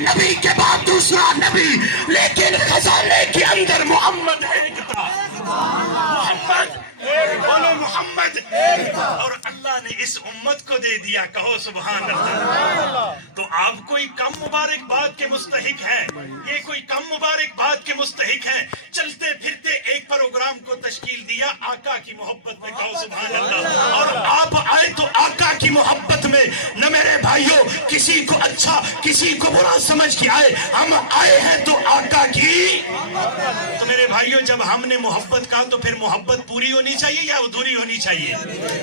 نبی کے بعد دوسرا نبی، لیکن خزانے کے اندر محمد ایک تھا. محمد، بولو محمد. اور اللہ نے اس امت کو دے دیا، کہو سبحان اللہ. تو آپ کوئی کم مبارک بات کے مستحق ہیں؟ یہ کوئی کم مبارک بات کے مستحق ہیں؟ چلتے پھرتے ایک پروگرام کو تشکیل دیا آقا کی محبت میں، کہو سبحان اللہ. اور آپ آئے تو آقا کی محبت میں. نہ میرے بھائیوں کسی کو اچھا کسی کو برا سمجھ کے آئے، ہم آئے ہیں تو آقا کی. تو میرے بھائیوں جب ہم نے محبت کہا تو پھر محبت پوری ہونی چاہیے یا ادھوری ہونی چاہیے؟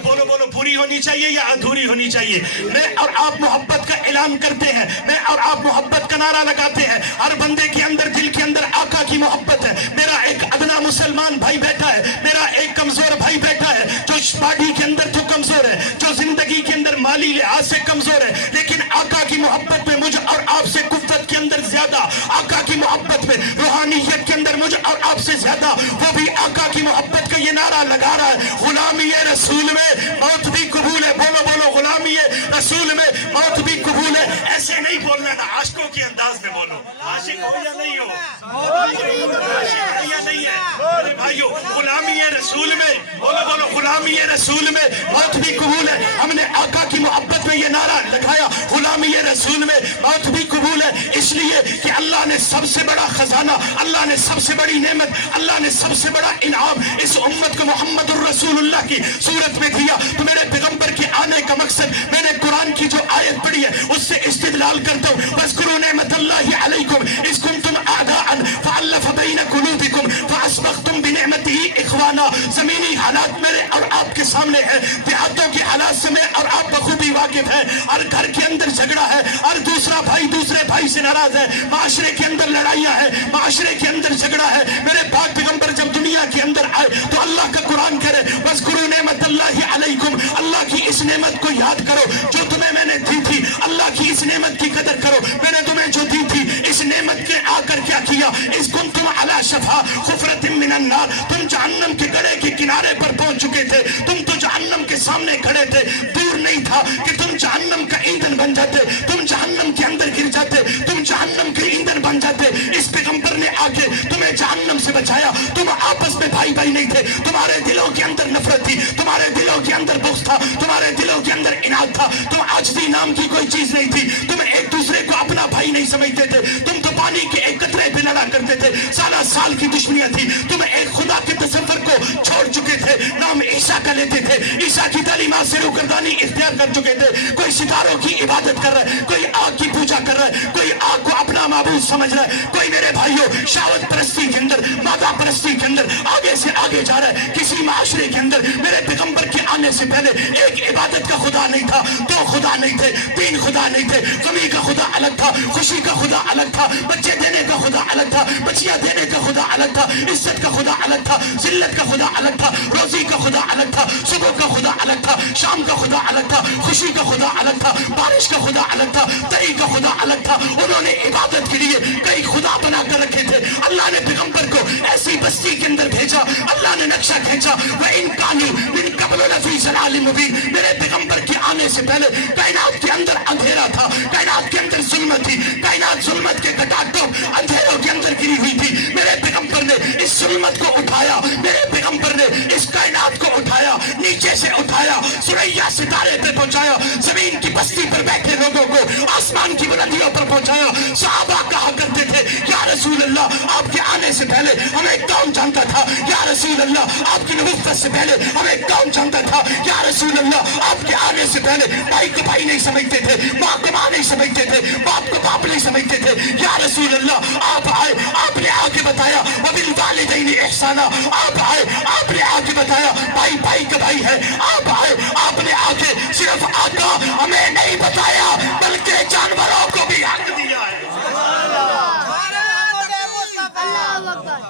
بولو بولو، پوری ہونی چاہیے یا ادھوری ہونی چاہیے؟ میں اور آپ محبت کا اعلان کرتے ہیں، میں اور آپ محبت کا نعرہ لگاتے ہیں. ہر بندے کے اندر دل کے اندر آقا کی محبت ہے. میرا ایک ادنا مسلمان بھائی بیٹھا ہے، میرا ایک کمزور بھائی بیٹھا ہے، جو باڈی کے اندر تو کمزور ہے، جو زندگی کے اندر مالی لحاظ سے کمزور ہے، لیکن آقا کی محبت میں مجھ اور آپ سے قوت کے اندر زیادہ، آقا کی محبت میں روحانیت کے اندر مجھ اور آپ سے زیادہ. وہ بھی آقا کی محبت کا یہ نعرہ لگا رہا ہے، غلامی رسول میں موت بھی قبول ہے. بولو بولو، غلامی رسول میں موت بھی قبول ہے. ایسے نہیں بولنا نا، عاشقوں کے انداز میں بولو. عاشق ہو یا نہیں ہو؟ عاشق ہے یا نہیں ہے؟ میرے بھائیو غلامی رسول میں، بولو بولو، غلامی رسول میں موت بھی قبول ہے. ہم نے آقا کی محبت میں یہ نعرہ لگایا، غلامی رسول میں موت بھی قبول ہے. اس لیے کہ اللہ نے سب سے بڑا خزانہ، اللہ نے سب سے بڑی نعمت، اللہ نے سب سے بڑا انعام اس امت کو محمد الرسول اللہ کی صورت میں دیا. تو میرے پیغمبر کے آنے کا مقصد، میں نے قرآن کی جو آیت پڑھی ہے اس سے استدلال کرتا ہوں. وَاذْكُرُوا نِعْمَةَ اللَّهِ عَلَيْكُمْ إِذْ كُنْتُمْ أَعْدَاءً فَأَلَّفَ بَيْنَ قُلُوبِكُمْ فَأَصْبَحْتُمْ بِنِعْمَتِهِ إِخْوَانًا. زمینی حالات میرے اور آپ کے سامنے ہیں، دیہاتوں کے حالات سے میں اور آپ بخوبی واقف ہیں. ہر گھر کے اندر جھگڑا ہے، ہر دوسرا بھائی دوسرے بھائی سے ناراض ہے، معاشرے کے اندر لڑائیاں ہیں، معاشرے کے اندر جھگڑا ہے. میرے پاک پیغمبر جب دنیا کے اندر آئے تو اللہ کا قرآن کرے وَاذْكُرُوا نِعْمَةَ اللَّهِ عَلَيْكُمْ. اللہ کی اس نعمت کو یاد کرو جو تمہیں میں نے دی تھی. اللہ کی اس نعمت کی قدر کرو، میں نے تمہیں جو دی تھی. اس نعمت کے آ کر کیا کیا؟ اِذْ كُنْتُمْ عَلَى شَفَا حُفْرَةٍ مِّنَ النَّارِ. تم جہنم کے گڑھے کے کنارے پر پہنچ چکے تھے، تم تو جہنم کے سامنے کھڑے تھے. دور نہیں تھا کہ تم جہنم کا ایندھن بن جاتے، تم جہنم کے اندر گر جاتے، تم جہنم کے ایندھن بن جاتے. اس پیغمبر نے آ کے تمہیں جہنم سے بچایا. تم آپس میں بھائی بھائی نہیں تھے، تمہارے دلوں کے اندر نفرت تھی، تمہارے دلوں کے اندر بغض تھا، تمہارے دلوں کے اندر اناد تھا. تم عاجزی نام کی کوئی چیز نہیں تھی، تم ایک دوسرے کو اپنا بھائی نہیں سمجھتے تھے. تم تو پانی کے ایک قطرے پہ لڑا کرتے تھے، سالہ سال کی دشمنیاں تھی. تم ایک خدا کے تصور کو چھوڑ چکے تھے، نام عیسیٰ کا لیتے تھے، عیسیٰ کی تعلیمات سے روگردانی اختیار کر چکے تھے. کوئی ستاروں کی عبادت کر رہا ہے، کوئی آگ کی پوجا کر رہا ہے، کوئی آگ کو اپنا معبود سمجھ رہا ہے، کوئی میرے بھائیوں شہوت پرستی کے اندر، مادہ پرستی کے اندر آگے سے آگے جا رہا ہے. کسی معاشرے کے اندر میرے پیغمبر کے آنے سے پہلے ایک عبادت کا خدا نہیں تھا، دو خدا نہیں تھے، تین خدا نہیں تھے. غمی کا خدا الگ تھا، خوشی کا خدا الگ تھا، بچے دینے کا خدا الگ تھا، بچیاں دینے کا خدا الگ تھا، عزت کا خدا الگ تھا، ذلت کا خدا الگ تھا، روزی کا خدا الگ تھا، صبح کا خدا الگ تھا، شام کا خدا الگ تھا، خوشی کا خدا الگ تھا، بارش کا خدا الگ تھا، تری کا خدا الگ تھا. انہوں نے عبادت کے لیے کئی خدا بنا کر رکھے تھے. اللہ نے پیغمبر کو ایسی بستی کے اندر بھیجا، اللہ نے نقشہ کھینچا. وَإِن كَانُوا مِن قَبْلُ لَفِي ضَلَالٍ مُبِينٍ. میرے پیغمبر کے آنے سے پہلے کائنات کے اندر اندھیرا تھا، کائنات کے اندر ظلمت تھی، کائنات ظلمت کے گٹاٹوں اندھیروں کے اندر گری ہوئی تھی. میرے پیغمبر نے اس ظلمت کو اٹھایا، میرے پیغمبر نے اس کائنات کو اٹھایا، نیچے سے اٹھایا، سریا ستارے پہ پہنچایا، زمین کی بستی پر بیٹھے لوگوں کو آسمان کی بلندیوں پر پہنچایا. صحابہ کہا کرتے تھے یا رسول اللہ آپ کے آنے سے پہلے ہمیں کون جانتا تھا؟ یا رسول اللہ آپ کی نبوت سے پہلے ہمیں کون جانتا تھا؟ یا رسول اللہ آپ کے آنے سے پہلے بھائی کو بھائی نہیں سمجھتے تھے، ماں کو ماں نہیں سمجھتے تھے، باپ کو باپ نہیں سمجھتے تھے. یا رسول اللہ آپ آئے، آپ نے آ کے بتایا وَبِالْوَالِدَيْنِ إِحْسَانًا. آپ آئے، آپ نے آ کے بتایا بھائی بھائی کا بھائی ہے. آپ آئے، آپ نے آ کے صرف آقا ہمیں نہیں بتایا بلکہ جانوروں کو بھی حق دیا ہے.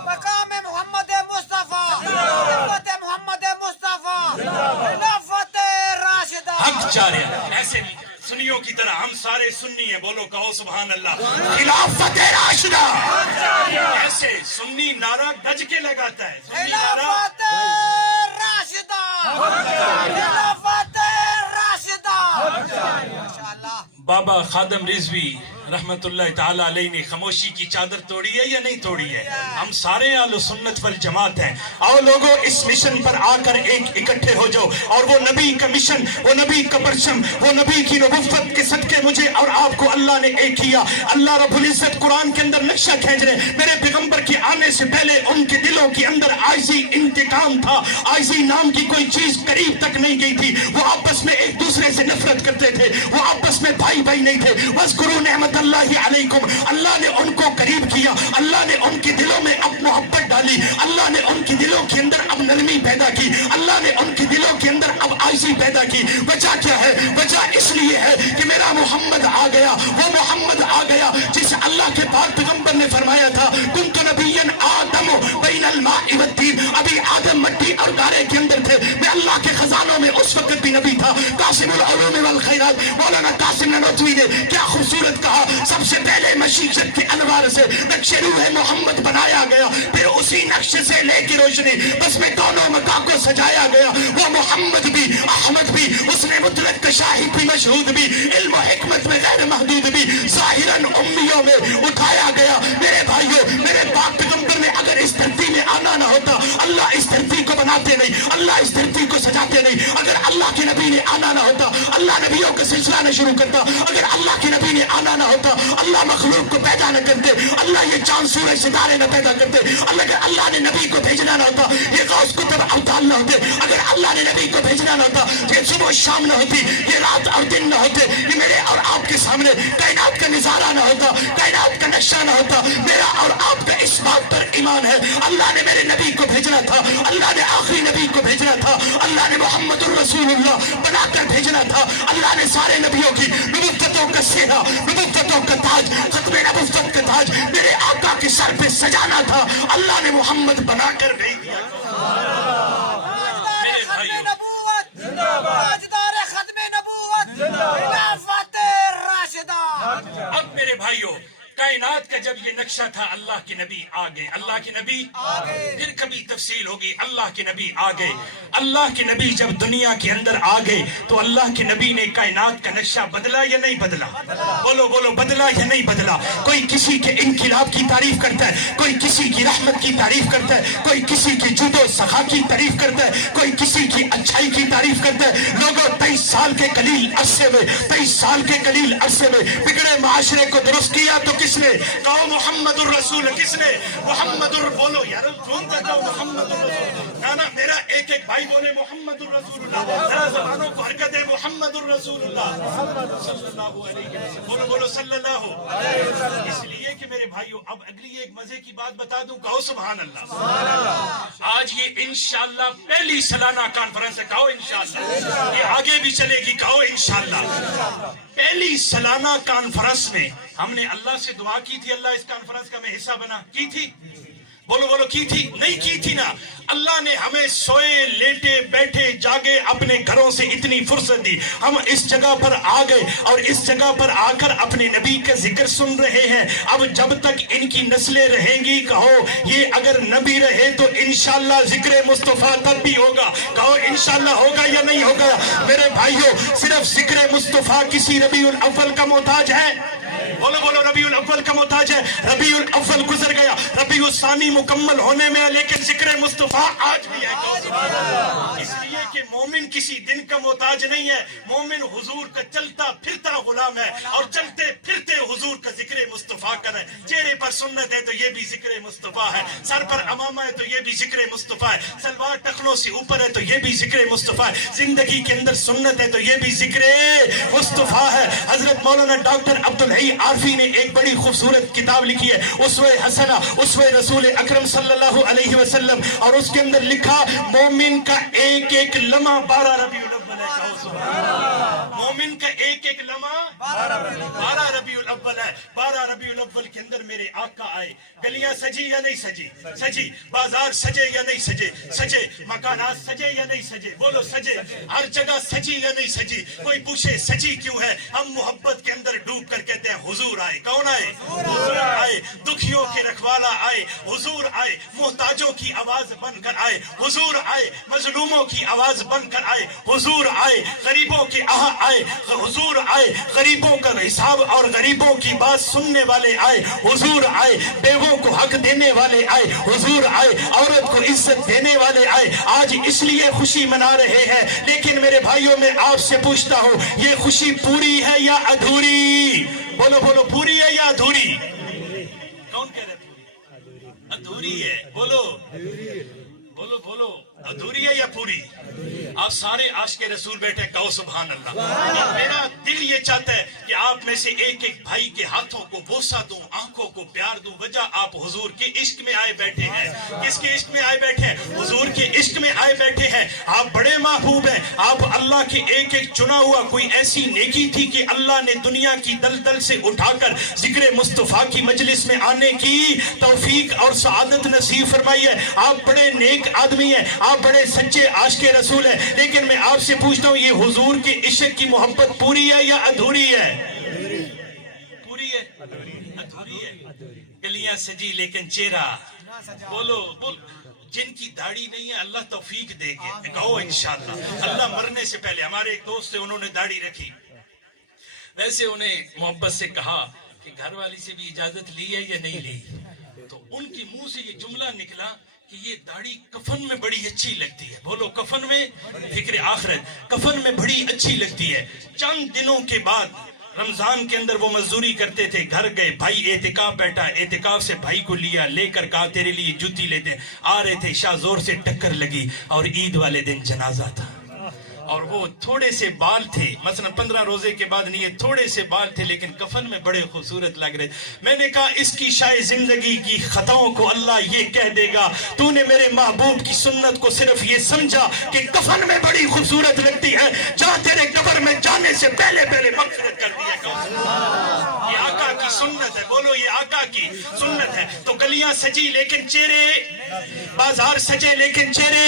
مقام محمد مصطفیٰ، امت محمد مصطفیٰ، خلافت راشدہ. حق جاری ہے. ایسے سنیوں کی طرح ہم سارے سنی ہیں، بولو کہو سبحان اللہ. خلافت راشدہ. ایسے سنی نعرہ گج کے لگاتا ہے، سنی نعرہ خلافت راشدہ، خلافت راشدہ. ماشاءاللہ. بابا خادم رضوی رحمت اللہ تعالیٰ علیہ نے خاموشی کی چادر توڑی ہے یا نہیں توڑی ہے؟ ہم سارے اہل سنت والجماعت ہیں. آؤ لوگوں اس مشن پر آ کر ایک اکٹھے ہو جاؤ, اور وہ نبی کا مشن, وہ نبی کا پرچم, وہ نبی کی نبوت کے صدقے مجھے اور آپ کو اللہ نے ایک کیا. اللہ رب العزت قرآن کے اندر نقشہ کھینچ رہے, میرے پیغمبر کے آنے سے پہلے ان کے دلوں کے اندر عاجزی انتقام تھا. عاجزی نام کی کوئی چیز قریب تک نہیں گئی تھی. وہ آپس میں ایک دوسرے سے نفرت کرتے تھے, وہ آپس میں بھائی بھائی نہیں تھے. وَاذْكُرُوا نِعْمَةَ اللَّهِ عَلَيْكُمْ, اللہ نے ان کو قریب کیا, اللہ نے ان کے دلوں میں اب محبت ڈالی, اللہ نے ان کے دلوں کے اندر اب نرمی پیدا کی, اللہ نے ان کے دلوں کے اندر اب عاجزی پیدا کی. وجہ کیا ہے؟ وجہ اس لیے ہے کہ میرا محمد آ گیا, وہ محمد آ گیا جس اللہ کے پاک پیغمبر نے فرمایا تھا كُنْتُ نَبِيًّا آدَمُ بَيْنَ الْمَاءِ وَالطِّينِ. ابھی آدم مٹی اور گارے کے اندر تھے, میں اللہ کے خزانوں میں اس وقت بھی نبی تھا. قاسم العلوم والخیرات مولانا قاسم نانوتوی نے کیا خوبصورت کہا, سب سے پہلے مشیت کے انوار سے نقش روح محمد بنایا گیا, پھر اسی نقش سے لے کے روشنی بس میں دونوں مکان کو سجایا گیا. وہ محمد بھی احمد بھی, اس نے مطلق کا شاہد بھی مشہود بھی, علم و حکمت میں غیر محدود بھی, ظاہراً امیوں میں اٹھایا گیا. میرے بھائیوں, میرے پاک پیغمبر نے اگر اس دھرتی میں آنا نہ ہوتا, اللہ اس دھرتی کو بناتے نہیں, اللہ اس دھرتی کو سجاتے نہیں. اگر اللہ کے نبی نے آنا نہ ہوتا, اللہ نبیوں کا سلسلہ نہ شروع کرتا. اگر اللہ کے نبی نے آنا نہ ہوتا, اللہ مخلوق کو پیدا نہ کرتے, اللہ یہ چاند سورج ستارے نہ پیدا کرتے. اگر اللہ نے نبی کو بھیجنا نہ ہوتا, یہ غوث کتب ابدال نہ ہوتے. اگر اللہ نے نبی کو بھیجنا نہ ہوتا, یہ صبح شام نہ ہوتی, یہ رات اور دن نہ ہوتے, یہ میرے اور آپ کے سامنے کائنات کا نظارہ نہ ہوتا, کائنات کا نقشہ نہ ہوتا. میرا اور آپ کا اس بات پر ایمان ہے, اللہ نے میرے نبی کو بھیجنا تھا, اللہ نے آخری نبی کو بھیجنا تھا, اللہ نے محمد الرسول اللہ بنا کر بھیجنا تھا. اللہ نے سارے نبیوں کی نبوتوں کا سہرا, نبوتوں کا تاج, ختم نبوت کا تاج میرے آقا کے سر پہ سجانا تھا. اللہ نے محمد بنا کر بھیج دیا. میرے بھائیوں, تاجدار ختم نبوت, خلافت راشدہ. اب میرے بھائیوں, کائنات کا جب یہ نقشہ تھا, اللہ کے نبی آ گئے, اللہ کے نبی پھر کبھی تفصیل ہوگی, اللہ کے نبی آ گئے. اللہ کے نبی جب دنیا کے اندر آ گئے تو اللہ کے نبی نے کائنات کا نقشہ بدلا یا نہیں بدلا؟ بولو بولو, بدلا یا نہیں بدلا؟ کوئی کسی کے انقلاب کی تعریف کرتا ہے, کوئی کسی کی رحمت کی تعریف کرتا ہے, کوئی کسی کی جود و سخا کی تعریف کرتا ہے, کوئی کسی کی اچھائی کی تعریف کرتا ہے. لوگوں 23 سال کے قلیل عرصے میں, 23 سال کے قلیل عرصے میں بگڑے معاشرے کو درست کیا تو کس نے؟ کہو محمد الرسول. کس نے؟ محمد بولو یار, کون تھا کہو محمد الرسول. نا میرا ایک ایک بھائی بولے محمد الرسول اللہ, ذرا زبانوں کو حرکت ہے, محمد الرسول اللہ صلی اللہ علیہ وسلم. بولو بولو صلی اللہ علیہ وسلم. اس لیے کہ میرے بھائیوں, اب اگلی ایک مزے کی بات بتا دوں, کہو سبحان اللہ. آج یہ انشاءاللہ پہلی سالانہ کانفرنس ہے, کہو انشاءاللہ. یہ آگے بھی چلے گی, کہو انشاءاللہ. پہلی سالانہ کانفرنس میں ہم نے اللہ سے دعا کی تھی, اللہ اس کانفرنس کا میں حصہ بنا, کی تھی؟ بولو بولو, کی تھی؟ نہیں کی تھی نا. اللہ نے ہمیں سوئے لیٹے بیٹھے جاگے اپنے گھروں سے اتنی فرصت دی, ہم اس جگہ پر آ گئے اور اس جگہ پر آ کر اپنے نبی کا ذکر سن رہے ہیں. اب جب تک ان کی نسلیں رہیں گی, کہو یہ اگر نبی رہے تو انشاءاللہ ذکر مصطفیٰ تب بھی ہوگا. کہو انشاءاللہ ہوگا یا نہیں ہوگا؟ میرے بھائیوں, صرف ذکر مصطفیٰ کسی ربیع الاول کا محتاج ہے؟ بولو بولو, ربیع الاول کا محتاج ہے. ربیع الاول گزر گیا, ربیع الثانی مکمل ہونے میں, لیکن ذکر مصطفیٰ آج بھی ہے. اس لیے کہ مومن کسی دن کا محتاج نہیں ہے, مومن حضور کا چلتا پھرتا غلام ہے, اور چلتے پھرتے حضور کا ذکر مصطفیٰ کرے. چہرے پر سنت ہے تو یہ بھی ذکر مصطفیٰ ہے, سر پر امامہ ہے تو یہ بھی ذکر مصطفیٰ ہے, سلوار ٹخنوں سے اوپر ہے تو یہ بھی ذکر مصطفیٰ ہے, زندگی کے اندر سنت ہے تو یہ بھی ذکر مصطفیٰ ہے. حضرت مولانا ڈاکٹر عبدالحی عارفی نے ایک بڑی خوبصورت کتاب لکھی ہے, اسوہ حسنہ, اسوہ رسول اکرم صلی اللہ علیہ وسلم, اور اس کے اندر لکھا مومن کا ایک ایک لمحہ 12 ربیع الاول ہے. کہو سبحان اللہ. مومن کا ایک ایک لمحہ 12 ربیع الاول ہے. 12 ربیع الاول کے اندر میرے آقا آئے. گلیاں سجی یا نہیں سجی؟ سجی. بازار سجے یا نہیں سجے؟ سجے. مکانات سجے یا نہیں سجے؟ بولو سجے. ہر جگہ سجی یا نہیں سجی؟ کوئی پوچھے سجی کیوں ہے, ہم محبت کے اندر ڈوب کر کہتے ہیں حضور آئے. کون آئے؟ حضور آئے. آئے, دکھیوں کے رکھوالا آئے, حضور آئے, محتاجوں کی آواز بن کر آئے, حضور آئے, مظلوموں کی آواز بن کر آئے, حضور آئے, غریبوں کے آئے, حضور آئے, غریبوں کا حساب اور غریبوں کی بات سننے والے آئے, حضور آئے, بیووں کو حق دینے والے آئے, حضور آئے, عورت کو عزت دینے والے آئے. آج اس لیے خوشی منا رہے ہیں, لیکن میرے بھائیوں میں آپ سے پوچھتا ہوں, یہ خوشی پوری ہے یا ادھوری؟ بولو بولو, پوری ہے یا ادھوری؟ کون کہہ رہے پوری؟ ادھوری ہے. بولو بولو بولو, ادھوری ہے یا پوری؟ آپ سارے عاشق رسول بیٹھے, کہو سبحان اللہ. میرا دل یہ چاہتا ہے کہ آپ میں سے ایک ایک بھائی کے ہاتھوں کو بوسہ دوں, آنکھوں کو پیار دوں. وجہ آپ حضور کے عشق میں آئے بیٹھے ہیں. کس کے عشق میں آئے بیٹھے ہیں؟ حضور کے عشق میں آئے بیٹھے ہیں. آپ بڑے محبوب ہیں, آپ اللہ کے ایک ایک چنا ہوا. کوئی ایسی نیکی تھی کہ اللہ نے دنیا کی دلدل سے اٹھا کر ذکر مصطفیٰ کی مجلس میں آنے کی توفیق اور سعادت نصیب فرمائی ہے. آپ بڑے نیک آدمی ہیں, آپ بڑے سچے عاشق رسول ہیں, لیکن میں آپ سے پوچھتا ہوں, یہ حضور کے عشق کی محبت پوری ہے یا ادھوری ہے؟ پوری ہے, ادھوری ہے. گلیاں سجی لیکن چہرہ, بولو بول. جن کی داڑھی نہیں ہے اللہ توفیق دے گے, کہو انشاءاللہ. اللہ مرنے سے پہلے, ہمارے ایک دوست سے, انہوں نے داڑھی رکھی. ویسے انہیں محبت سے کہا کہ گھر والی سے بھی اجازت لی ہے یا نہیں لی, تو ان کے منہ سے یہ جملہ نکلا کہ یہ داڑھی کفن میں بڑی اچھی لگتی ہے. بولو, کفن میں, فکر آخرت, کفن میں بڑی اچھی لگتی ہے. چند دنوں کے بعد رمضان کے اندر وہ مزدوری کرتے تھے, گھر گئے, بھائی اعتکاف بیٹھا, اعتکاف سے بھائی کو لیا, لے کر کہا تیرے لیے جوتی لیتے. آ رہے تھے, شاہ زور سے ٹکر لگی اور عید والے دن جنازہ تھا. اور وہ تھوڑے سے بال تھے, مثلا 15 روزے کے بعد نہیں, یہ تھوڑے سے بال تھے, لیکن کفن میں بڑے خوبصورت لگ رہے. میں نے کہا اس کی شاید زندگی کی خطاؤں کو اللہ یہ کہہ دے گا, تو نے میرے محبوب کی سنت کو صرف یہ سمجھا کہ کفن میں بڑی خوبصورت لگتی ہے, جہاں تیرے قبر میں جانے سے پہلے پہلے مغفرت کر دیا. یہ آقا کی سنت ہے. بولو, یہ آقا کی سنت ہے. تو گلیاں سجی لیکن چہرے, بازار سجے لیکن چہرے.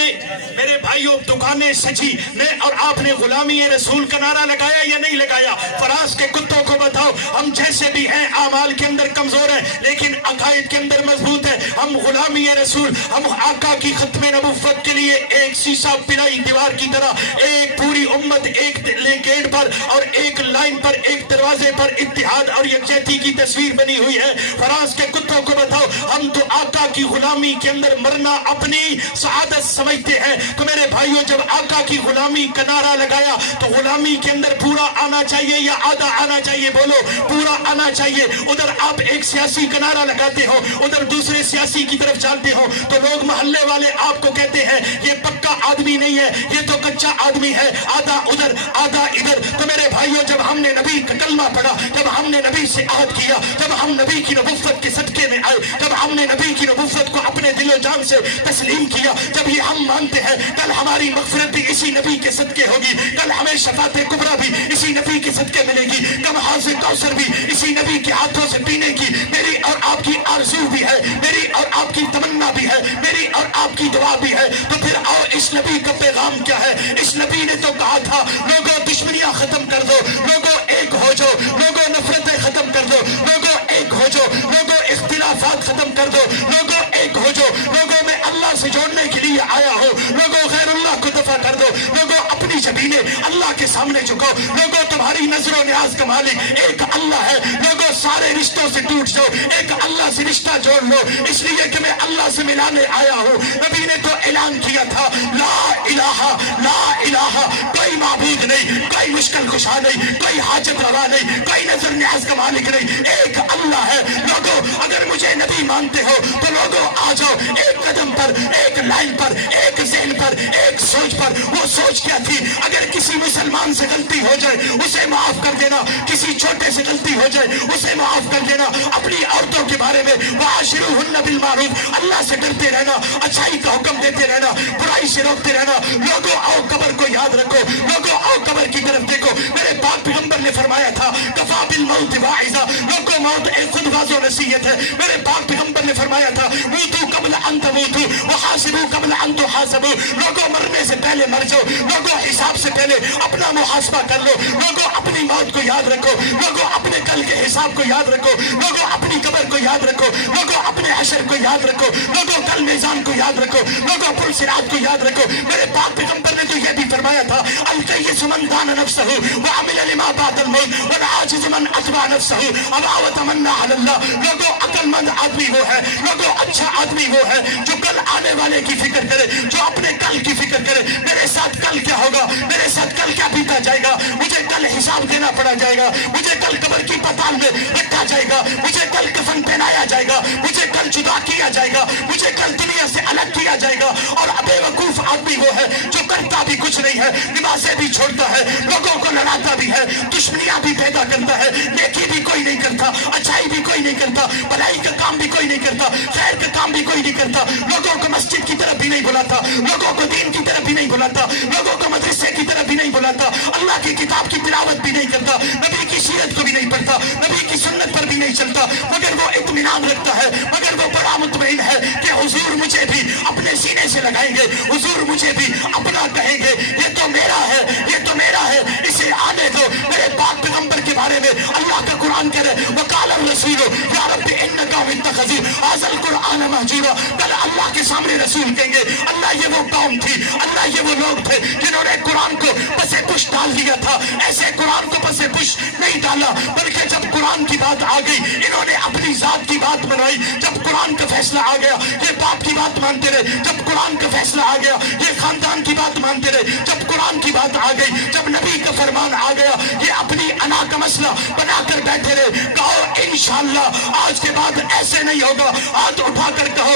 میرے بھائیوں, دکانیں سجی. میں اور آپ نے غلامی رسول کا نعرہ لگایا یا نہیں لگایا؟ فراز کے کتوں کو بتاؤ, ہم جیسے بھی ہیں اعمال کے اندر کمزور ہیں, لیکن عقائد کے اندر مضبوط ہیں. ہم غلامی رسول, ہم آقا کی ختم نبوت کے لیے ایک شیشہ پرائی دیوار کی طرح, ایک پوری امت ایک گیٹ پر اور ایک لائن پر, ایک دروازے پر اتحاد اور یکجہتی کی تصویر بنی ہوئی ہے. فراز کے کتوں کو بتاؤ, ہم تو آقا کی غلامی کے اندر مرنا اپنی سعادت سمجھتے ہیں. تو میرے بھائیوں, جب آقا کی غلامی کا نعرہ لگایا تو غلامی کے اندر پورا آنا چاہیے یا آدھا آنا چاہیے؟ بولو, پورا آنا چاہیے. ادھر آپ ایک سیاسی کا نعرہ لگاتے ہو, ادھر دوسرے سیاسی کی طرف چلتے ہو, تو لوگ محلے والے آپ کو کہتے ہیں یہ پکا آدمی نہیں ہے, یہ تو کچا آدمی ہے, آدھا ادھر آدھا ادھر. تو میرے بھائیوں, جب ہم نے نبی کا کلمہ پڑھا, جب ہم نے نبی سے عہد کیا, جب ہم نبی کی نبوت کے صدقے میں آئے, جب ہم نے نبی کی نبوت کو اپنے دل و جان سے تسلیم کیا, جب یہ ہم مانتے ہیں کل ہماری مغفرت بھی اسی نبی کے صدقے ہوگی, کل ہمیں شفاعت کبریٰ بھی اسی نبی کے صدقے ملے گی, کل حوض کوثر بھی اسی نبی کے ہاتھوں سے پینے کی میری اور آپ کی آرزو بھی ہے, میری اور آپ کی تمنا بھی ہے, میری اور آپ کی دعا بھی ہے. تو پھر آؤ, اس نبی کا پیغام کیا ہے؟ اس نبی نے تو کہا تھا, لوگوں دشمنیاں ختم کر دو, لوگوں ایک ہو جاؤ, لوگوں نفرتیں ختم کر دو, لوگوں ایک ہو جاؤ, لوگوں اختلافات ختم کر دو, لوگوں ایک ہو جاؤ, لوگوں میں اللہ سے جوڑنے کے لیے آیا ہو, لوگوں غیر اللہ کو دفع کر دو, لوگوں اپنی زمینیں اللہ کے سامنے جھکاؤ, لوگوں تمہاری نظر و نیاز کا مالک ایک اللہ ہے, لوگوں سارے رشتوں سے ٹوٹ جاؤ, ایک اللہ سے رشتہ جوڑ لو, اس لیے کہ میں اللہ سے ملانے آیا ہوں. نبی نے تو اعلان کیا تھا, لا الہ لا الہ, کوئی معبود نہیں, کوئی مشکل کشا نہیں, کوئی حاجت روا نہیں, کوئی نظر نیاز کا مالک نہیں, ایک اللہ ہے. لوگوں, اگر مجھے نبی مانتے ہو تو لوگوں آ جاؤ, ایک قدم پر, ایک لائن پر, ایک ذہن پر, ایک سوچ پر. وہ سوچ کیا تھی؟ اگر کسی مسلمان سے غلطی ہو جائے اسے معاف کر دینا, کسی چھوٹے سے غلطی ہو جائے اسے معاف کر دینا. اپنی عورتوں کے بارے میں وَعَاشِرُوهُنَّ بِالْمَعْرُوفِ, اللہ سے ڈرتے رہنا, اچھائی کا حکم دیتے رہنا, برائی سے روکتے رہنا. لوگوں آؤ قبر کو یاد رکھو, لوگوں آؤ قبر کی طرف دیکھو. میرے پاک پیغمبر نے فرمایا تھا, کفا بالموت واعظا, لوگوں موت ایک خود واضح نصیحت ہے. میرے پاک پیغمبر نے فرمایا تھا, موتو قبل ان تموتو وحاسبو قبل ان تحاسبو, ہوں. لوگوں مرنے سے پہلے مر جاؤ. لوگوں حساب سے پہلے اپنا محاسبہ کر لو. لوگوں اپنی موت کو یاد رکھو. لوگوں اپنے کل کے حساب کو یاد رکھو. لوگوں اپنی قبر کو یاد رکھو. لوگوں اپنے حشر کو یاد رکھو. لوگوں کل میزان کو یاد رکھو. لوگوں پل صراط کو یاد رکھو. میرے پاک پیغمبر نے تو یہ بھی فرمایا تھا الکیس من دان نفسہ وعمل لما بعد الموت والعاجز من اتبع نفسہ ابا وتمنى علی اللہ. لوگوں عقل مند آدمی وہ ہے, لوگوں اچھا آدمی وہ ہے جو کل آنے والے کی فکر کرے, جو اپنے کل کی فکر کرے. میرے ساتھ کل کیا ہوگا, میرے ساتھ کل کیا بیتا جائے گا, مجھے کل حساب دینا پڑا جائے گا, مجھے کل قبر کی پتال میں رکھا جائے گا, مجھے کل کفن پہنایا جائے گا, مجھے کل جدا کیا جائے گا, مجھے کل دنیا سے الگ کیا جائے گا. اور بے وقوف آدمی وہ ہے جو کرتا بھی کچھ نہیں ہے, نمازیں بھی چھوڑتا ہے, لوگوں کو لڑاتا بھی ہے, دشمنیاں بھی پیدا کرتا ہے, نیکی بھی کوئی نہیں کرتا, اچھائی بھی کوئی نہیں کرتا, بھلائی کا کام بھی کوئی نہیں کرتا, خیر کا کام بھی کوئی نہیں کرتا, لوگوں کو مسجد کی طرف بھی نہیں بلاتا, لوگوں کو دین کی طرف بھی نہیں بلاتا, لوگوں کو مدرسے کی طرف بھی نہیں بلاتا, اللہ کی کتاب کی تلاوت بھی نہیں کرتا, نبی کی سیرت کو بھی نہیں پڑھتا, نبی کی سنت پر بھی نہیں چلتا, مگر وہ اطمینان رکھتا ہے, مگر وہ بڑا مطمئن ہے کہ حضور مجھے بھی اپنے سینے سے لگائیں گے, حضور مجھے بھی اپنا کہیں گے, یہ تو میرا ہے, یہ تو میرا ہے, اسے آنے دو. میرے پاک پیغمبر کے بارے میں اللہ کا قرآن کہہ رہے وقال الرسول یا رب انک اتخذوا ھذا القرآن مہجورا. کل اللہ کے سامنے رسول کہیں گے اللہ یہ وہ قوم تھی, اللہ یہ وہ لوگ تھے جنہوں نے قرآن کو پس پش ڈال دیا تھا. ایسے قرآن کو پس پش نہیں ڈالا, بلکہ جب قرآن کی بات آ گئی انہوں نے اپنی ذات کی بات بنائی. جب قرآن کا فیصلہ آ گیا یہ باپ کی بات مانتے رہے, جب قرآن کا فیصلہ آ گیا یہ خاندان کی بات مانتے رہے, جب قرآن کی بات آ گئی, جب نبی کا فرمان آ گیا یہ اپنی انا کا مسئلہ بنا کر بیٹھے رہے. کہو انشاءاللہ آج کے بعد ایسے نہیں ہوگا, ہاتھ اٹھا کر کہو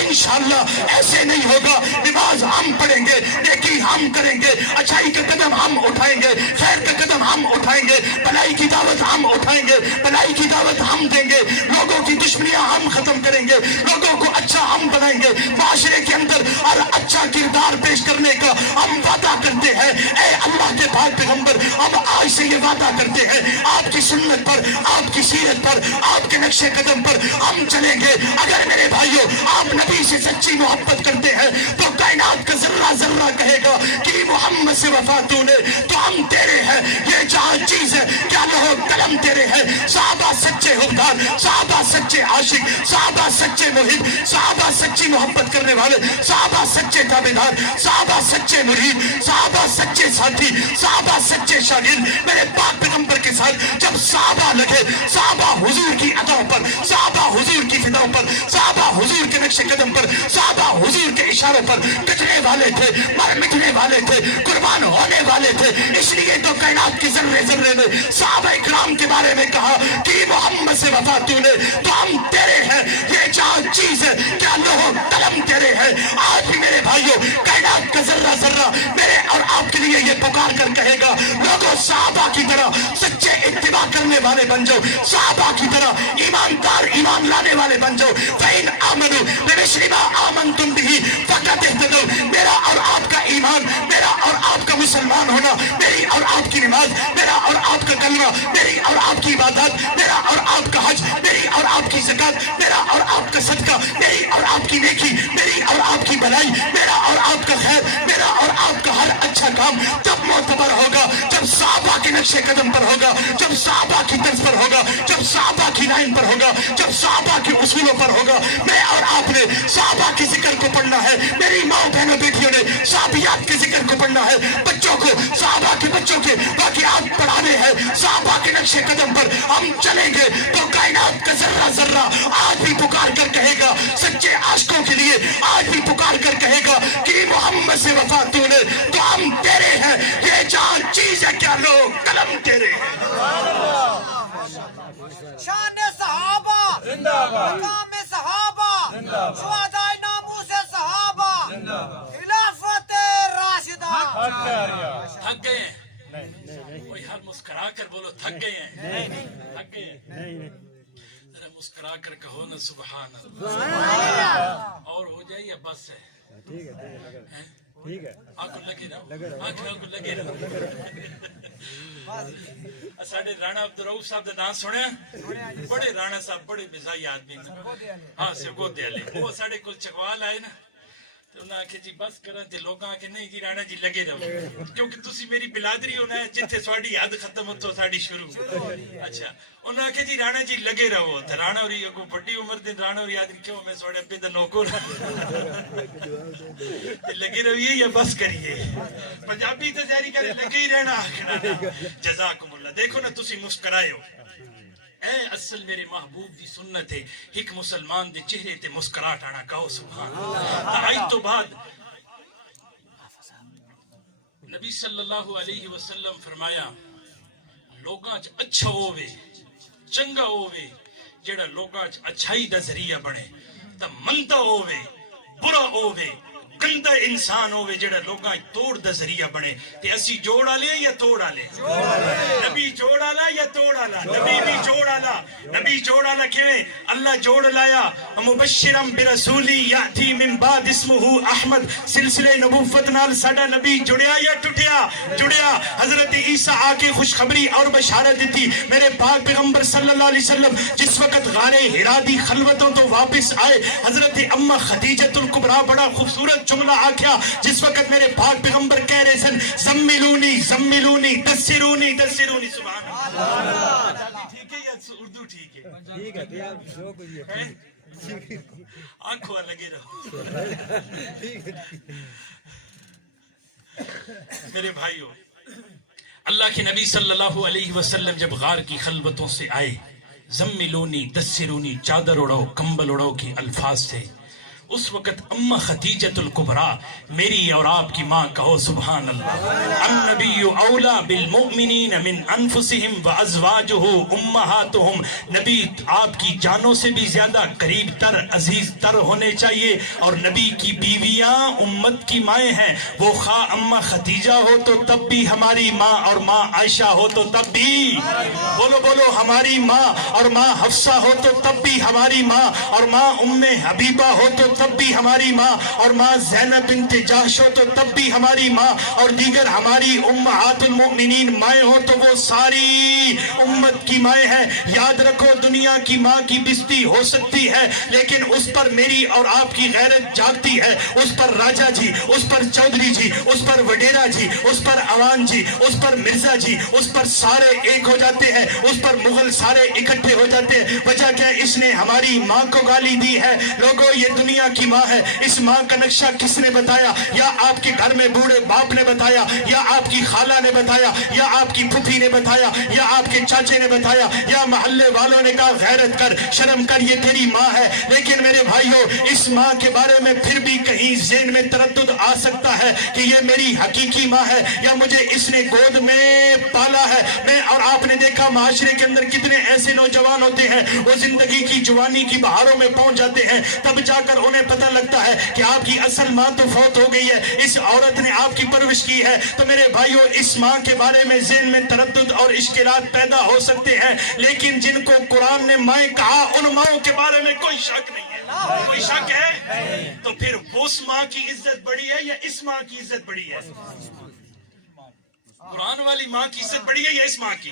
انشاءاللہ ایسے نہیں ہوگا. نماز ہم پڑھیں گے, نیکی ہم کریں گے, اچھائی کا قدم ہم اٹھائیں گے, خیر کا قدم ہم اٹھائیں گے, بھلائی کی دعوت ہم اٹھائیں گے, بھلائی کی دعوت ہم دیں گے, لوگوں کی دشمنیاں ہم ختم کریں گے, لوگوں کو اچھا ہم بنائیں گے, معاشرے کے اندر اور اچھا کردار پیش کرنے کا ہم وعدہ کرتے ہیں. اے اللہ کے پاک پیغمبر ہم آج سے یہ وعدہ کرتے ہیں آپ کی سنت پر, آپ کی سیرت پر, آپ کے نقش قدم پر ہم چلیں گے. اگر میرے بھائیوں آپ نبی سے سچی محبت کرتے ہیں تو کائنات کا ذرہ ذرہ کہے گا کہ محمد سے وفا تو نے تو ہم تیرے ہیں. یہ جہاں چیز ہے کیا لہو قلم تیرے ہیں. صحابہ سچے حکمران, صحابہ سچے عاشق, صحابہ سچے محب, صحابہ سچی محبت کرنے والے, صحابہ سچے تابعدار, صحابہ سچے مرید, صحابہ سچے ساتھی, صحابہ سچے شاگرد. میرے پاک پیغمبر کے ساتھ جب صحابہ لگے, صحابہ حضور کی اداؤں پر, صحابہ حضور کی فداؤں پر, صحابہ حضور کے نقش قدم پر, صحابہ حضور کے اشاروں پر کٹنے والے تھے, مر مٹنے والے تھے, قربان ہونے والے تھے. اس لیے تو کائنات کے ذرے ذرے میں صحابہ اکرام کے بارے میں کہا کہ محمد سے وفا تو نے تو ہم تیرے ہیں. یہ جہاں چیز ہے کیا لوہ قلم تیرے ہیں. آج بھی میرے بھائیوں کائنات کا ذرہ ذرہ میرے اور آپ کے لیے یہ پکار کر کہے گا لوگوں صحابہ کی طرح سچے اتباع کرنے والے بن جاؤ, صحابہ کی طرح ایماندار ایمان لانے والے بن جاؤ. فَإِنْ آمَنُوا بِمِثْلِ مَا آمَنْتُمْ بِهِ فَقَدِ اهْتَدَوْا. میرا اور آپ کا ایمان, میرا اور آپ کا مسلمان ہونا, میری اور آپ کی نماز, میرا اور آپ کا کلمہ, میری اور آپ کی عبادات, میرا اور آپ کا حج, میری اور آپ کی زکات, میرا اور آپ کا صدقہ, میری اور آپ کی نیکی, میری اور آپ کی بھلائی, میرا اور آپ کا خیر, میرا اور آپ کا ہر اچھا کام جب معتبر ہوگا, جب صحابہ کے نقش قدم پر ہوگا, جب صحابہ کی طرز پر ہوگا, جب صحابہ کی لائن پر ہوگا, جب صحابہ کے اصولوں پر ہوگا. میں اور آپ نے صحابہ کے ذکر کو پڑھنا ہے, میری ماں بہنوں بیٹیوں نے صحابیات کے ذکر کو پڑھنا ہے, بچوں کو صحابہ کے بچوں کے واقعات پڑھانے ہیں. صحابہ کے نقش قدم پر ہم چلیں گے تو کائنات کا ذرہ ذرہ آج بھی پکار کر کہے گا, سچے عاشقوں کے لیے آج بھی پکار کر کہے گا کہ محمد سے وفا تو نے تو ہم تیرے ہیں. یہ جہاں چیز ہے کیا لوگ قلم تیرے ہیں. شان صحابہ مقام صحابہ, شہدائے ناموس صحابہ, خلافت راشدہ. تھک گئے ہیں کوئی ہر مسکرا کر بولو تھک گئے ہیں, تھک گئے ہیں. ذرا مسکرا کر کہو نا سبحان اللہ. اور ہو جائے یا بس ہے. ٹھیک ہے آنکھوں لگے رہو, آنکھوں لگے رہو. ساڈے رانا عبدالرؤف صاحب دا نام سنیا, بڑے رانا صاحب بڑے مزاحی آدمی, ہاں سے گودے والے, وہ ساڈے کول چکوال آئے نا انہاں آکھے جی بس کرن تے لوکاں آکھے نہیں جی رانا جی لگے رہو کیونکہ تسی میری بلادری ہونا ہے جتھے سواڈی حد ختم ہوتو ساڈی شروع اچھا انہاں آکھے جی رانا جی لگے رہو تے رانا ہوری اگوں بڑی عمر دے رانا ہوری آدمی کیوں میں سواڈے ابے دا نوکر لگے رہیے یا بس کریے پنجابی تے جاری کرے لگے ہی رہنا آکھنا جزاکم اللہ دیکھو نا تسی مسکرائے ہو اے اصل میرے محبوب دی سنت ہے ایک مسلمان دے چہرے تے مسکراہٹ آنا کہو سبحان اللہ آئی تو بعد نبی صلی اللہ علیہ وسلم فرمایا لوگاں چ اچھا ہووے چنگا ہووے جڑا لوگاں چ اچھائی دا ذریعہ بنے تا مندا ہووے برا ہووے گندا انسان ہووے جڑا لوگاں توڑ دا ذریعہ بنے تے اسی جوڑ آلے یا توڑ آلے نبی جوڑ آلا یا توڑ آلا نبی بھی جوڑ آلا نبی جوڑ آلا کیویں اللہ جوڑ لایا مبشرم برسولی یاتی من بعد اسمہ احمد سلسلے نبوت نال ساڈا نبی جڑیا یا ٹوٹیا جڑیا حضرت عیسیٰ آ کے خوشخبری اور بشارت دیتی میرے پاک پیغمبر صلی اللہ علیہ وسلم جس وقت غار حرا دی خلوتوں تو واپس آئے حضرت اماں خدیجۃ الکبریٰ بڑا خوبصورت جملہ آکھیا جس وقت میرے پاک پیغمبر کہہ رہے سن زملونی زملونی دسرونی دسرونی سبحان اللہ ٹھیک ہے یا اردو ٹھیک ہے آنکھوں لگے رہو میرے بھائیو اللہ کے نبی صلی اللہ علیہ وسلم جب غار کی خلوتوں سے آئے زملونی دسرونی چادر اڑاؤ کمبل اڑاؤ کی الفاظ تھے اس وقت اماں خدیجۃ الکبریٰ میری اور آپ کی ماں کہو سبحان اللہ النبی اولا بالمؤمنین من انفسہم وازواجہ امہاتہم نبی آپ کی جانوں سے بھی زیادہ قریب تر عزیز تر ہونے چاہیے اور نبی کی بیویاں امت کی مائیں ہیں وہ خواہ اماں خدیجہ ہو تو تب بھی ہماری ماں اور ماں عائشہ ہو تو تب بھی بولو بولو ہماری ماں اور ماں حفصہ ہو تو تب بھی ہماری ماں اور ماں ام حبیبہ ہو تو تب بھی ہماری ماں اور ماں زینب بنت جحش ہو تو تب بھی ہماری ماں اور دیگر ہماری امہات المؤمنین مائیں ہو تو وہ ساری امت کی مائیں ہیں یاد رکھو دنیا کی ماں کی بستی ہو سکتی ہے لیکن اس پر میری اور آپ کی غیرت جاگتی ہے اس پر راجہ جی اس پر چودھری جی اس پر وڈیرا جی اس پر عوان جی اس پر مرزا جی اس پر سارے ایک ہو جاتے ہیں اس پر مغل سارے اکٹھے ہو جاتے ہیں وجہ کیا اس نے ہماری ماں کو گالی دی ہے لوگوں یہ دنیا کی ماں ہے اس ماں کا نقشہ کس نے بتایا یا آپ کے گھر میں بوڑھے باپ نے بتایا یا آپ کی خالہ نے بتایا یا آپ کی پھوپھی نے بتایا یا آپ کے چاچے نے بتایا یا محلے والوں نے کہا غیرت کر شرم کر یہ تیری ماں ہے لیکن میرے بھائیوں اس ماں کے بارے میں پھر بھی کہیں ذہن میں تردد آ سکتا ہے کہ یہ میری حقیقی ماں ہے یا مجھے اس نے گود میں پالا ہے میں اور آپ نے دیکھا معاشرے کے اندر کتنے ایسے نوجوان ہوتے ہیں وہ زندگی کی جوانی کی بہاروں میں پہنچ جاتے ہیں تب جا کر انہیں پتہ لگتا ہے کہ آپ کی اصل ماں تو فوت ہو گئی ہے اس عورت نے آپ کی پرورش کی ہے تو میرے بھائیوں اس ماں کے بارے میں ذہن میں تردد اور اشکالات پیدا ہو سکتے ہیں لیکن جن کو قرآن نے مائیں کہا ان ماؤں کے بارے میں کوئی شک نہیں ہے کوئی شک ہے تو پھر اس ماں کی عزت بڑی ہے یا اس ماں کی عزت بڑی ہے قرآن والی ماں کی عزت بڑی ہے یا اس ماں کی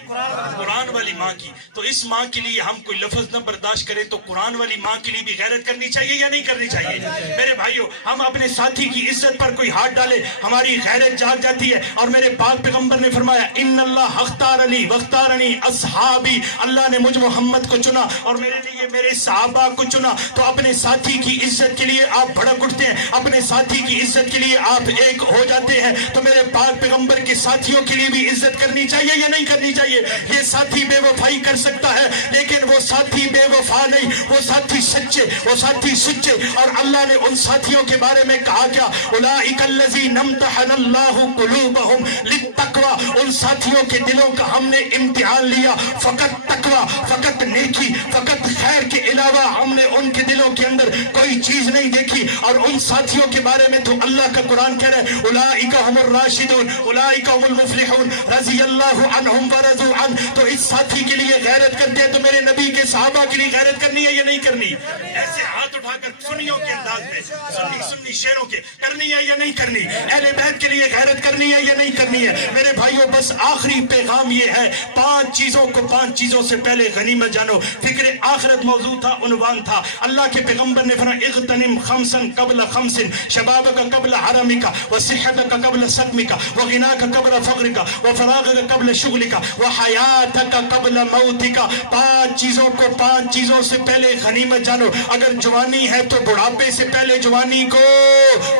قرآن والی ماں کی تو اس ماں کے لیے ہم کوئی لفظ نہ برداشت کریں تو قرآن والی ماں کے لیے بھی غیرت کرنی چاہیے یا نہیں کرنی چاہیے میرے بھائیوں ہم اپنے ساتھی کی عزت پر کوئی ہاتھ ڈالے ہماری غیرت جاگ جاتی ہے اور میرے پاک پیغمبر نے فرمایا ان اللہ اختار علی واختارنی اصحابی اللہ نے مجھ محمد کو چنا اور میرے لیے میرے صحابہ کو چنا تو اپنے ساتھی کی عزت کے لیے آپ بھڑک اٹھتے ہیں اپنے ساتھی کی عزت کے لیے آپ ایک ہو جاتے ہیں تو میرے پاک پیغمبر کے ساتھیوں کے لیے بھی عزت کرنی چاہیے یا نہیں کرنی چاہیے یہ ساتھی بے وفائی کر سکتا ہے لیکن وہ ساتھی بے وفا نہیں وہ ساتھی سچے وہ ساتھی سچے اور اللہ نے ان ساتھیوں کے بارے میں کہا کیا اولئک الذین امتحن اللہ قلوبہم للتقوی ان ساتھیوں کے دلوں کا ہم نے امتحان لیا فقط تقوی فقط نیکی فقط خیر کے علاوہ ہم نے ان کے دلوں کے اندر کوئی چیز نہیں دیکھی اور ان ساتھیوں کے بارے میں تو اللہ کا قرآن کہہ رہا ہے اولئک هم الراشدون اولئک هم المفلحون رضی اللہ عنہم ورضوا عنہ تو اس ساتھی کے لیے غیرت کرتے ہیں تو میرے نبی کے صحابہ کے لیے غیرت کرنی ہے یا نہیں کرنی ایسے ہاتھ اٹھا کر سنیوں کے انداز میں سنی شیروں کے کرنی ہے یا نہیں کرنی اہل بیت کے لیے غیرت کرنی ہے یا نہیں کرنی ہے میرے بھائیوں بس آخری پیغام یہ ہے 5 چیزوں سے پہلے غنیمت جانو فکر آخرت موضوع تھا عنوان تھا اللہ کے پیغمبر نے فرمایا اغتنم خمسن قبل خمسن شبابک قبل حرمک وصحتک قبل سقمک وغناک قبل فقرک وفراغک قبل شغلک وحیاتک قبل موتک. 5 چیزوں کو 5 چیزوں سے پہلے غنیمت جانو. اگر جوانی ہے تو بڑھاپے سے پہلے جوانی کو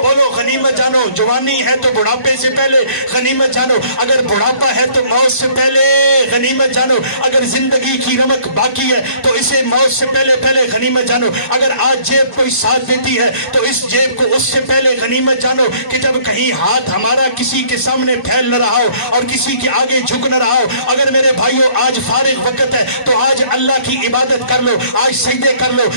بولو غنیمت جانو. جوانی ہے تو بڑھاپے سے پہلے غنیمت جانو. اگر بڑھاپا ہے تو موت سے پہلے غنیمت جانو. اگر زندگی کی رمق باقی ہے تو اسے موت سے پہلے غنیمت جانو. اگر آج جیب کوئی ساتھ دیتی ہے تو اس جیب کو اس سے پہلے غنیمت جانو کہ جب کہیں ہاتھ ہمارا کسی کے سامنے پھیل نہ رہا ہو اور کسی کے آگے جھک نہ رہا ہو. اگر میرے بھائیوں آج فارغ وقت ہے تو آج اللہ کی عبادت کر لو. آج سجدے کر لو.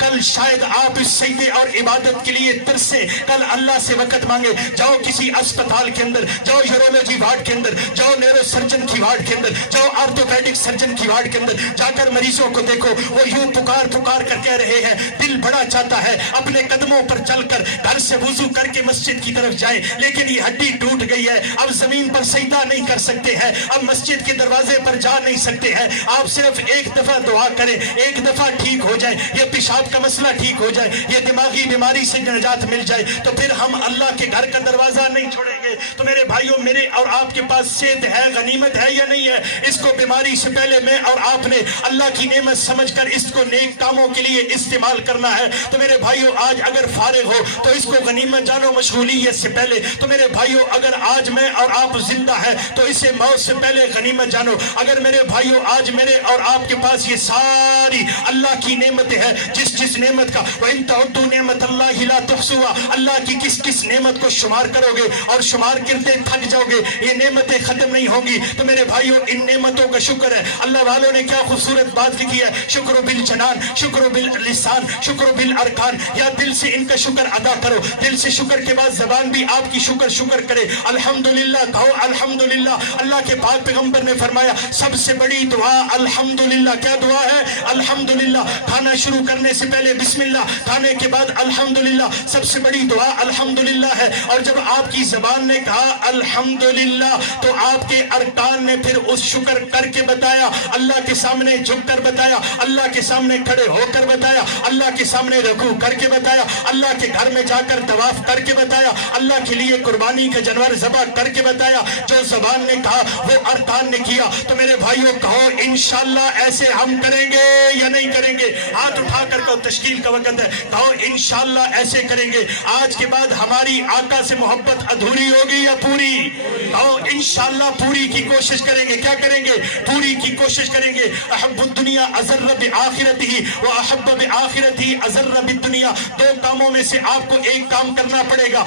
کل شاید آپ اس سجدے اور عبادت کے لیے ترسے. کل اللہ سے وقت مانگے. جاؤ کسی اسپتال کے اندر, جاؤ یورولوجی وارڈ کے اندر, جاؤ نیورو سرجن کی وارڈ کے اندر, جاؤ آرتھوپیڈک سرجن کی وارڈ کے اندر, جا کر مریضوں کو دیکھو. وہ یوں پکار کر کہہ رہے ہیں دل بڑا چاہتا ہے اپنے قدموں پر چل کر گھر سے وضو کر کے مسجد کی طرف جائیں, لیکن یہ ہڈی ٹوٹ گئی ہے, اب زمین پر سجدہ نہیں کر سکتے ہیں, اب مسجد کے دروازے پر جا نہیں سکتے ہیں. آپ صرف ایک دفعہ دعا کریں, ایک دفعہ ٹھیک ہو جائے, یہ پیشاب کا مسئلہ ٹھیک ہو جائے, یہ دماغی بیماری سے نجات مل جائے, تو پھر ہم اللہ کے گھر کا دروازہ نہیں چھوڑیں گے. تو میرے بھائیوں, میرے اور آپ کے پاس صحت ہے, غنیمت ہے یا نہیں ہے؟ اس کو بیماری سے پہلے میں اور آپ نے اللہ کی نعمت سمجھ کر اس کو نیک کاموں کے لیے استعمال کرنا ہے. تو میرے بھائیوں آج اگر فارغ ہو تو اس کو غنیمت جانو مشغولیت سے پہلے. تو میرے بھائیوں اگر آج میں اور آپ زندہ ہے تو اسے موت سے پہلے غنیمت جانو. اگر میرے بھائیوں آج میرے اور آپ کے پاس یہ ساری اللہ کی نعمتیں ہیں, جس نعمت کا وَإِن تَعُدُّوا نِعْمَتَ اللَّهِ لَا تُحْصُوهَا, اللہ کی کس نعمت کو شمار کرو گے اور شمار کرتے تھک جاؤ گے, یہ نعمتیں ختم نہیں ہوں گی. تو میرے بھائیوں ان نعمتوں کا شکر ہے. اللہ والوں نے کیا خوبصورت بات لکھی ہے, شکر بالجنان, شکر باللسان, شکر بالارکان. یا دل سے ان کا شکر ادا کرو, دل سے شکر کے بعد زبان بھی آپ کی شکر کرے. الحمدللہ کہو الحمدللہ. اللہ کے پاک پیغمبر نے فرمایا سب سے بڑی دعا الحمدللہ. کیا دعا ہے؟ الحمدللہ. کھانا شروع کرنے سے پہلے بسم اللہ, کھانے کے بعد الحمدللہ. سب سے بڑی دعا الحمدللہ ہے. اور جب آپ کی زبان نے کہا الحمدللہ تو آپ کے ارکان نے پھر اس شکر کر کے بتایا, اللہ کے سامنے جھک کر بتایا, اللہ کے سامنے کھڑے ہو کر بتایا, اللہ کے سامنے رکوع کر کے بتایا, اللہ کے گھر میں جا کر طواف کر کے بتایا, اللہ کے لیے قربانی کا جانور ذبح کر کے بتایا. جو زبان نے کہا وہ ارکان نے کیا. تو میرے بھائیوں کہو انشاءاللہ ایسے ہم کریں گے یا نہیں کریں گے؟ ہاتھ اٹھا کر کہو, تشکیل کا وقت ہے, کہو انشاءاللہ ایسے کریں گے. آج کے بعد ہماری آقا سے محبت ادھوری ہوگی یا پوری؟ کہو انشاءاللہ پوری کی کوشش کریں گے. کیا کریں گے؟ پوری کی کوشش کریں گے. احب الدنیا ازر بآخرتہ واحب بآخرتہ ازر بالدنیا. 2 کاموں میں سے آپ کو ایک کام کرنا پڑے گا.